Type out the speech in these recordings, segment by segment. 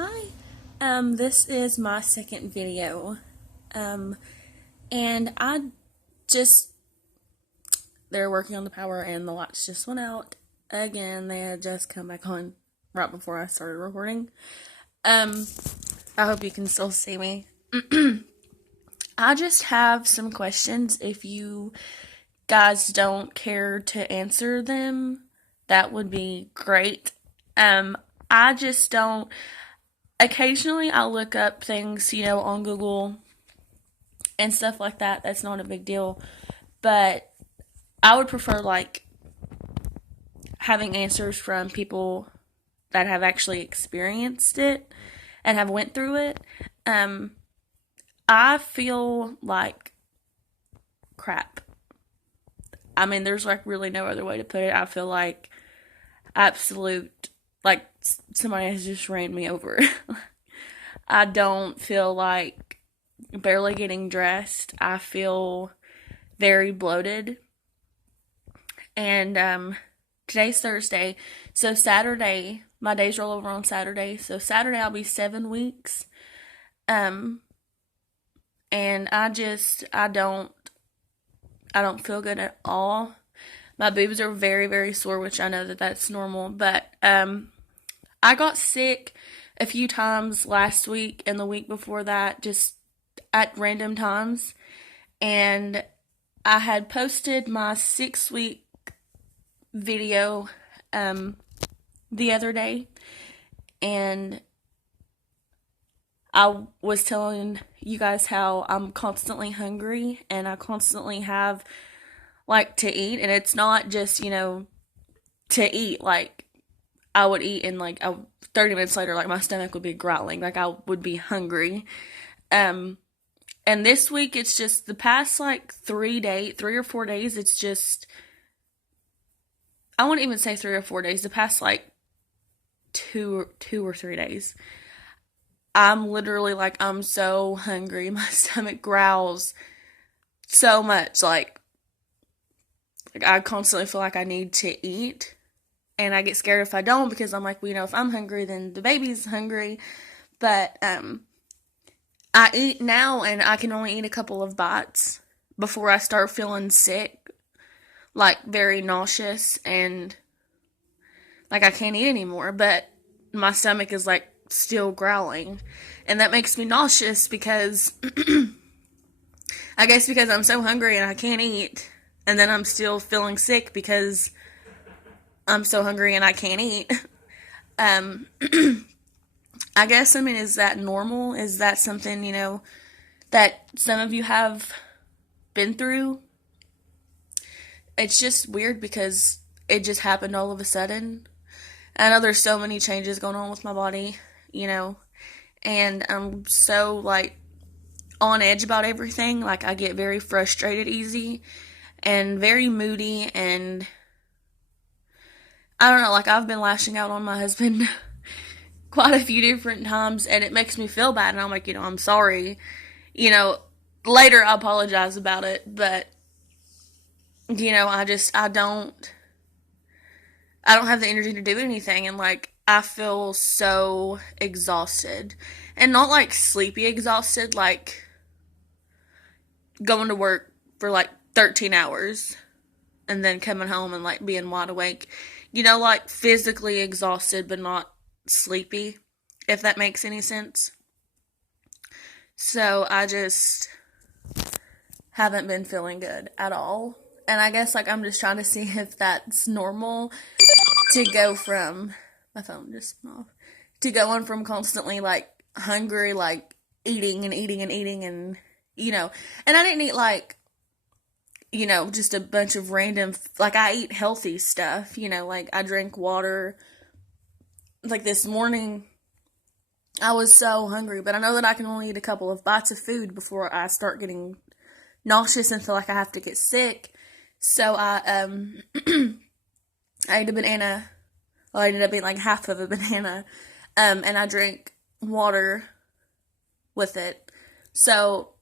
Hi, this is my second video, and just, they're working on the power and the lights just went out again. They had just come back on right before I started recording. I hope you can still see me. I just have some questions. If you guys don't care to answer them, that would be great. I just don't. Occasionally, I'll look up things, on Google and stuff like that. That's not a big deal. But I would prefer, having answers from people that have actually experienced it and have went through it. I feel like crap. I mean, there's, really no other way to put it. I feel like absolute, somebody has just ran me over. I don't feel like barely getting dressed. I feel very bloated. And today's Thursday. So Saturday, my days roll over on Saturday. So Saturday I'll be 7 weeks. And I don't feel good at all. My boobs are very, very sore, which I know that that's normal. But I got sick a few times last week and the week before that, just at random times. And I had posted my 6-week video the other day. And I was telling you guys how I'm constantly hungry and I constantly have to eat, and it's not just, to eat. I would eat and 30 minutes later, my stomach would be growling, I would be hungry. And this week it's just the past 3 or 4 days, it's just, I wouldn't even say 3 or 4 days, the past two or 3 days, I'm literally I'm so hungry. My stomach growls so much. I constantly feel like I need to eat. And I get scared if I don't, because I'm if I'm hungry, then the baby's hungry. But I eat now, and I can only eat a couple of bites before I start feeling sick. Very nauseous. And I can't eat anymore. But my stomach is still growling, and that makes me nauseous because I guess because I'm so hungry and I can't eat, and then I'm still feeling sick because I'm so hungry and I can't eat. I guess, is that normal? Is that something, that some of you have been through? It's just weird because it just happened all of a sudden. I know there's so many changes going on with my body, and I'm so, on edge about everything. I get very frustrated easy and very moody, and I don't know, I've been lashing out on my husband quite a few different times, and it makes me feel bad, and I'm I'm sorry. Later I apologize about it, but, I don't have the energy to do anything, and I feel so exhausted. And not sleepy exhausted, going to work for 13 hours and then coming home and being wide awake. Physically exhausted but not sleepy, if that makes any sense. So I just haven't been feeling good at all. And I guess I'm just trying to see if that's normal, to go from, my phone just went off, to going from constantly hungry, eating and eating and eating, and and I didn't eat just a bunch of random, I eat healthy stuff, I drink water. This morning I was so hungry, but I know that I can only eat a couple of bites of food before I start getting nauseous and feel like I have to get sick. So I I ate a banana. Well, I ended up eating half of a banana. And I drank water with it. So,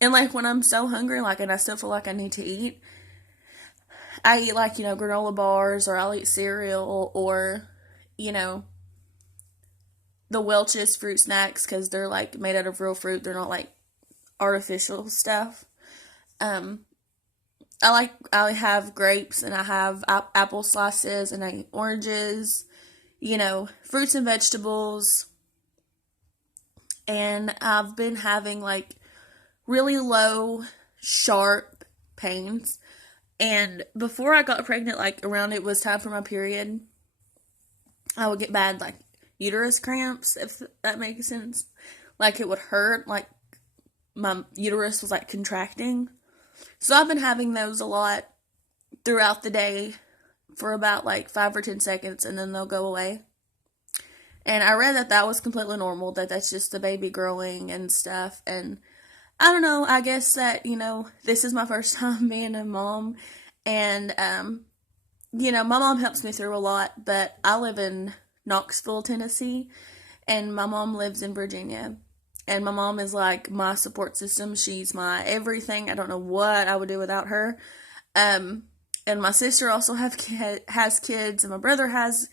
and when I'm so hungry, and I still feel like I need to eat, I eat granola bars, or I'll eat cereal, or, the Welch's fruit snacks because they're like made out of real fruit. They're not like artificial stuff. Um, I have grapes and I have apple slices and I eat oranges, fruits and vegetables. And I've been having like really low, sharp pains. And before I got pregnant, like around it was time for my period, I would get bad like uterus cramps, if that makes sense. Like it would hurt, like my uterus was like contracting. So I've been having those a lot throughout the day for about like 5 or 10 seconds and then they'll go away. And I read that that was completely normal, that that's just the baby growing and stuff. And I don't know, I guess that, this is my first time being a mom. And, my mom helps me through a lot, but I live in Knoxville, Tennessee, and my mom lives in Virginia. And my mom is like my support system. She's my everything. I don't know what I would do without her. And my sister also has kids, and my brother has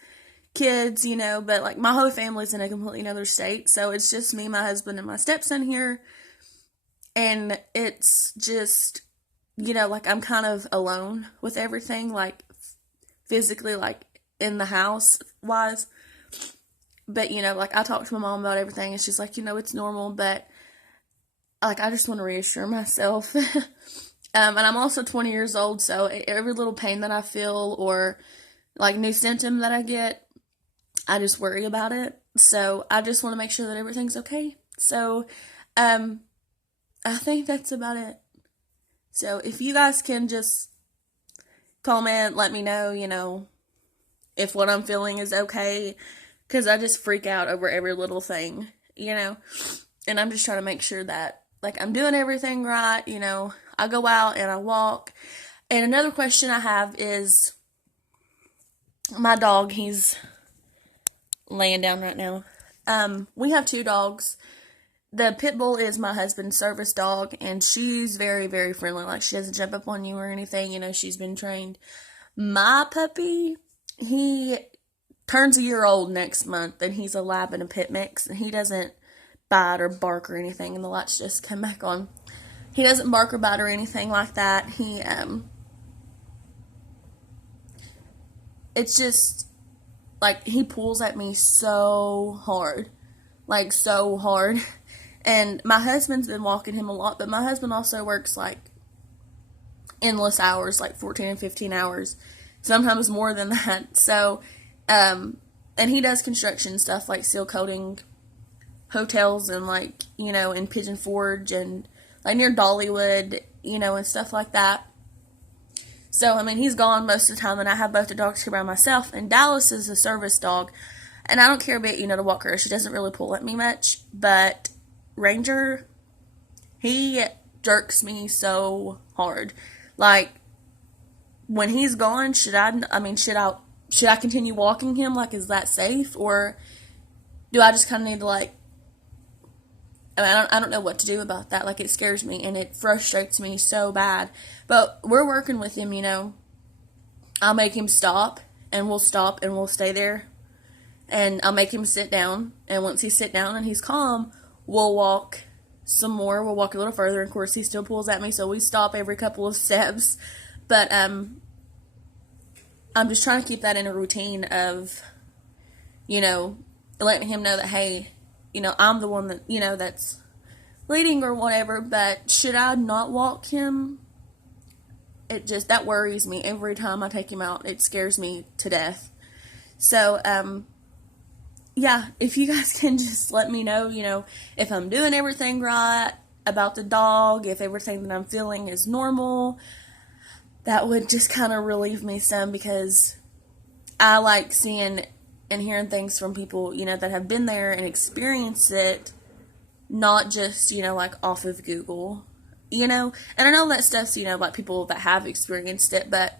kids, but like my whole family's in a completely another state. So it's just me, my husband, and my stepson here. And it's just, like I'm kind of alone with everything, like physically, like in the house wise. But, like I talk to my mom about everything and she's like, it's normal, but like I just want to reassure myself. And I'm also 20 years old, so every little pain that I feel or like new symptom that I get, I just worry about it. So I just want to make sure that everything's okay. So, I think that's about it. So if you guys can just comment, let me know, if what I'm feeling is okay, because I just freak out over every little thing, and I'm just trying to make sure that, like, I'm doing everything right, I go out and I walk. And another question I have is, my dog, he's laying down right now. We have 2 dogs. The pit bull is my husband's service dog, and she's very, very friendly. Like, she doesn't jump up on you or anything, she's been trained. My puppy, he turns a year old next month, and he's a lab and a pit mix, and he doesn't bite or bark or anything, and the lights just come back on. He doesn't bark or bite or anything like that. It's just, like, he pulls at me so hard. Like, so hard. And my husband's been walking him a lot, but my husband also works, like, endless hours, like 14 and 15 hours. Sometimes more than that. So, and he does construction stuff, like seal coating hotels and, like, in Pigeon Forge and, like, near Dollywood, and stuff like that. So, he's gone most of the time, and I have both the dogs here by myself. And Dallas is a service dog, and I don't care a bit, to walk her. She doesn't really pull at me much, but Ranger, he jerks me so hard. Like, when he's gone, should I continue walking him? Like, is that safe? Or do I just kind of need to, like, I don't know what to do about that. Like, it scares me and it frustrates me so bad. But we're working with him, I'll make him stop and we'll stay there. And I'll make him sit down. And once he's sit down and he's calm, we'll walk some more. We'll walk a little further. Of course, he still pulls at me, so we stop every couple of steps. But I'm just trying to keep that in a routine of, letting him know that, hey, I'm the one that, that's leading or whatever. But should I not walk him? That worries me every time I take him out. It scares me to death. So, yeah, if you guys can just let me know, if I'm doing everything right about the dog, if everything that I'm feeling is normal, that would just kind of relieve me some, because I like seeing and hearing things from people, that have been there and experienced it, not just, like off of Google, and I know that stuff's, like people that have experienced it, but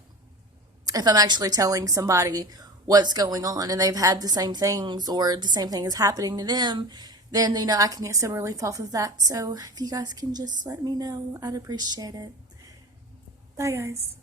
if I'm actually telling somebody what's going on and they've had the same things or the same thing is happening to them, then, I can get some relief off of that. So if you guys can just let me know, I'd appreciate it. Bye, guys.